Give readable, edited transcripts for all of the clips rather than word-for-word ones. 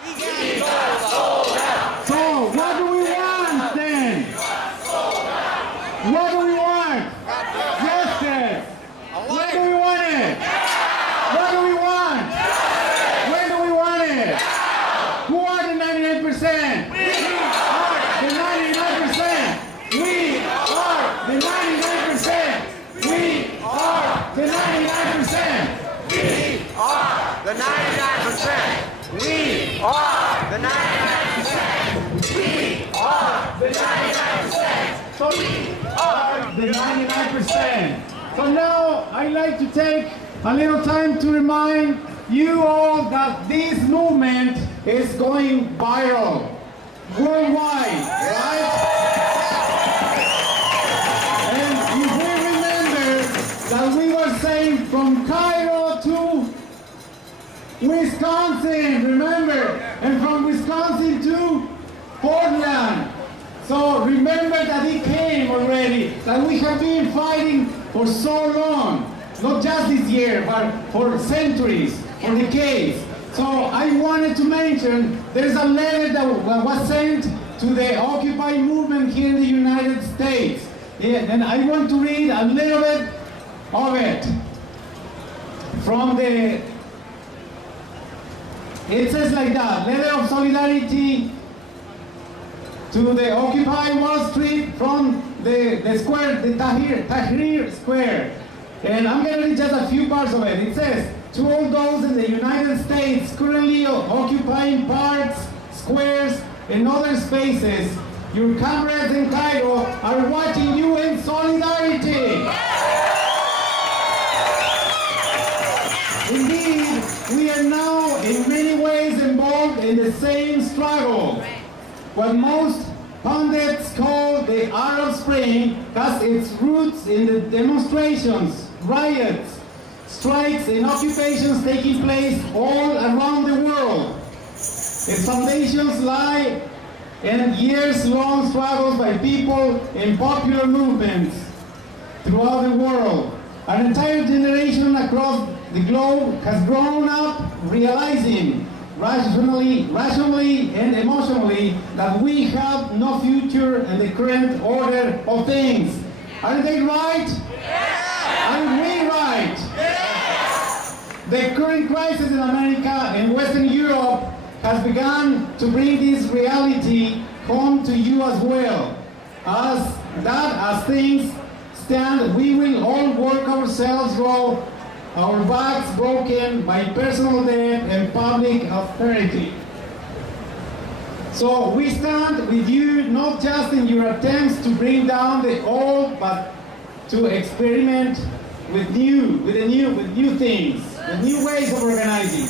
So what do we want then? What do we want? Justice. Where do we want it? What do we want? When do we want it? Who are the 99%? We are the 99%. We are the 99%. We are the 99%. We are the 99%. We are the 99%. We are the 99%. So we are the 99%. So now I'd like to take a little time to remind you all that this movement is going viral worldwide, right? And if we remember that we were saying from Cairo to Wisconsin, remember? And from Wisconsin to Portland. So remember that it came already, that we have been fighting for so long, not just this year, but for centuries, for decades. So I wanted to mention there's a letter that was sent to the Occupy movement here in the United States. And I want to read a little bit of it from the, it says like that, letter of solidarity to the Occupy Wall Street from the square, the Tahrir Square. And I'm going to read just a few parts of it. It says, to all those in the United States currently occupying parks, squares, and other spaces, your comrades in Cairo are watching you in solidarity. Indeed, we are now in many ways involved in the same struggle. What most pundits call the Arab Spring has its roots in the demonstrations, riots, strikes, and occupations taking place all around the world. Its foundations lie in years-long struggles by people in popular movements throughout the world. An entire generation across the globe has grown up realizing rationally and emotionally that we have no future in the current order of things. Are they right? Yeah. Are we right? Yeah. The current crisis in America and Western Europe has begun to bring this reality home to you as well. As things stand, we will all work ourselves through our backs broken by personal debt and public austerity. So we stand with you not just in your attempts to bring down the old, but to experiment with new things, with new ways of organizing.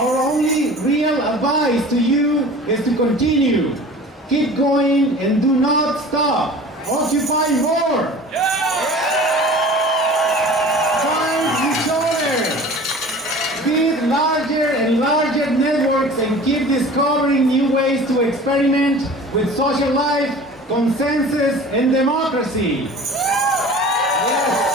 Our only real advice to you is to continue, keep going, and do not stop. Occupy more. Build larger and larger networks and keep discovering new ways to experiment with social life, consensus, and democracy. Yes.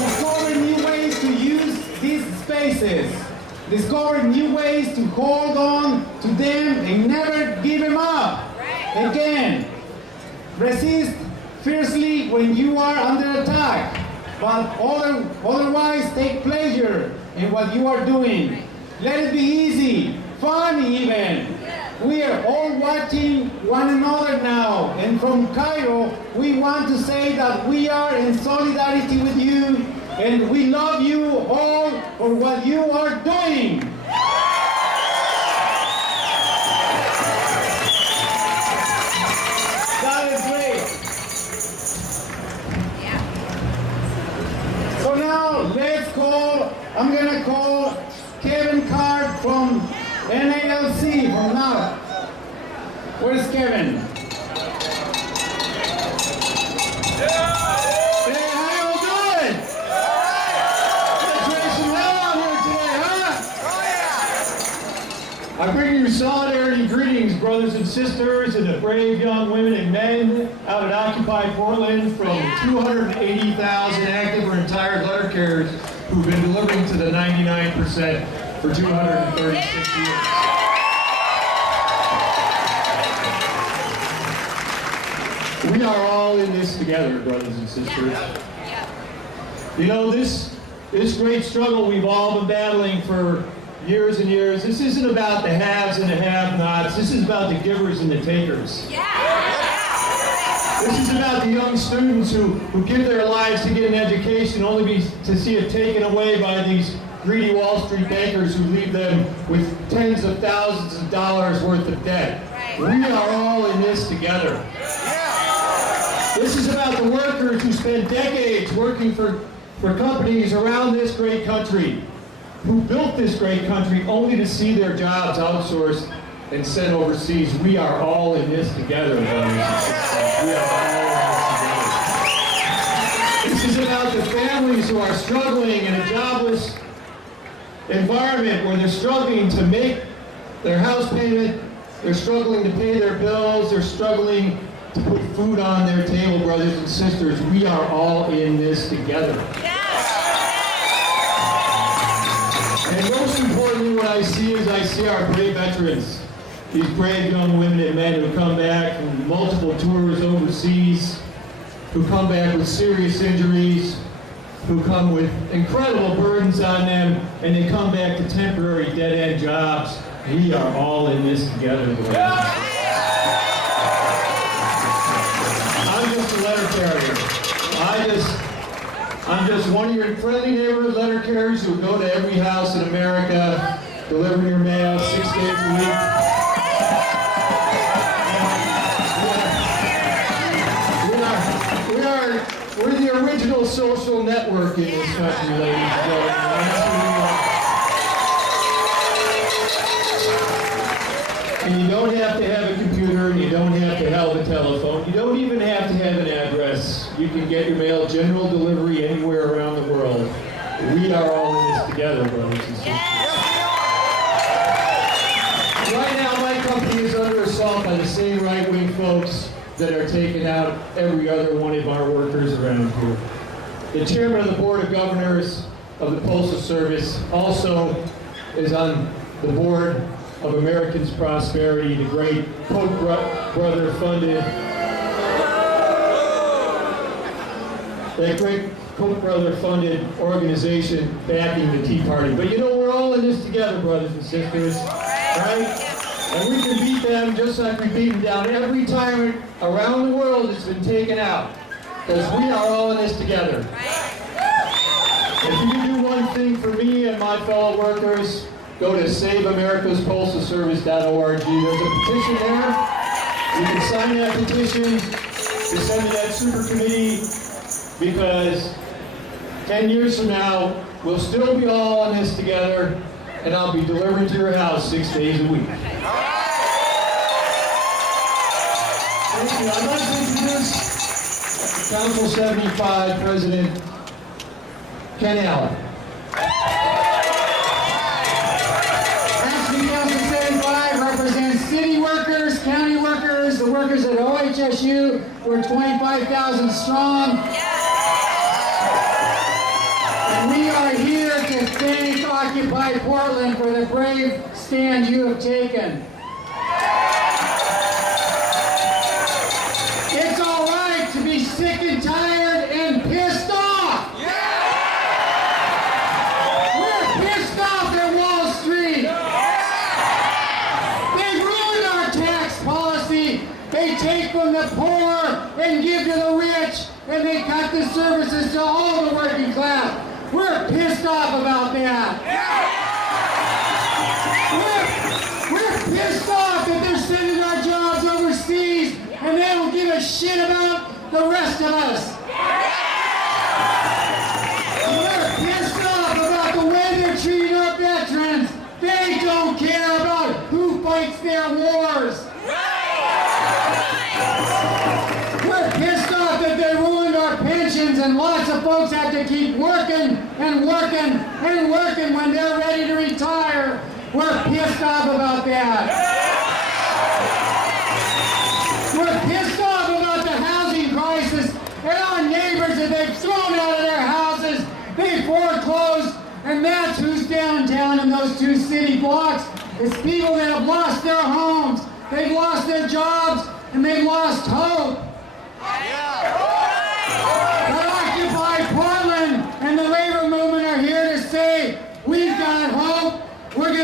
Discover new ways to use these spaces. Discover new ways to hold on to them and never give them up. Again, resist fiercely when you are under attack, but otherwise take pleasure in what you are doing. Let it be easy, fun even. We are all watching one another now, and from Cairo, we want to say that we are in solidarity with you, and we love you all for what you are doing. That is great. So now let's call, I'm going to call Kevin Card from NALC from now. Where's Kevin? Hey, how you doing? Graduation hell out here today, huh? I bring you solidarity greetings, brothers and sisters, and the brave young women and men out at Occupy Portland from 280,000 active or retired letter carriers who've been delivering to the 99% for 236 years. We are all in this together, brothers and sisters. You know, this great struggle we've all been battling for years and years, this isn't about the haves and the have-nots. This is about the givers and the takers. This is about the young students who give their lives to get an education only to see it taken away by these greedy Wall Street bankers who leave them with tens of thousands of dollars worth of debt. We are all in this together. This is about the workers who spend decades working for companies around this great country, who built this great country only to see their jobs outsourced and sent overseas. We are all in this together, brothers and sisters. We are all in this together. This is about the families who are struggling in a jobless environment where they're struggling to make their house payment, they're struggling to pay their bills, they're struggling to put food on their table, brothers and sisters. We are all in this together. And most importantly, what I see is I see our brave veterans, these brave young women and men who come back from multiple tours overseas, who come back with serious injuries, who come with incredible burdens on them, and they come back to temporary dead-end jobs. We are all in this together, brothers. I'm just a letter carrier. I'm just one of your friendly neighborhood letter carriers who go to every house in America, delivering your mail 6 days a week. We're the original social network in this country, ladies and gentlemen. And you don't have to have a computer, and you don't have to have a telephone. You don't even have to have an address. You can get your mail general delivery anywhere around the world. We are all in this together, brothers and sisters. Right now, my company is under assault by the same right-wing folks that are taking out every other one of our workers around here. The chairman of the Board of Governors of the Postal Service also is on the board of Americans Prosperity, the great Koch brother funded, that great Koch brother funded organization backing the Tea Party. But you know, we're all in this together, brothers and sisters, right? And we can beat them just like we beat them down every time around the world it's been taken out. Because we are all in this together. If you can do one thing for me and my fellow workers, go to saveamericaspostalservice.org. There's a petition there. You can sign that petition to send to that super committee, because 10 years from now, we'll still be all in this together, and I'll be delivering to your house 6 days a week. Thank you. I'd like to introduce Council 75 President Ken Allen. Council 75 represents city workers, county workers, the workers at OHSU. We're 25,000 strong. And we are here to thank Occupy Portland for the brave stand you have taken. It's all right to be sick and tired and pissed off. We're pissed off at Wall Street. They ruined our tax policy. They take from the poor and give to the rich, and they cut the services to all the working class. We're pissed off about that. We're pissed off that they're sending our jobs overseas and they don't give a shit about the rest of us. We're pissed off about the way they're treating our veterans. They don't care about who fights their wars. We're pissed off that they ruined our pensions and lots of folks have to keep working and working and working when they're ready to retire. We're pissed off about that. We're pissed off about the housing crisis and our neighbors that they've thrown out of their houses. They foreclosed, and that's who's downtown in those two city blocks. It's people that have lost their homes, they've lost their jobs, and they've lost hope.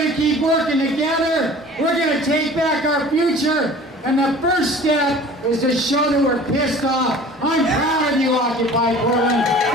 going to keep working together. We're going to take back our future. And the first step is to show that we're pissed off. I'm proud of you, Occupy Portland.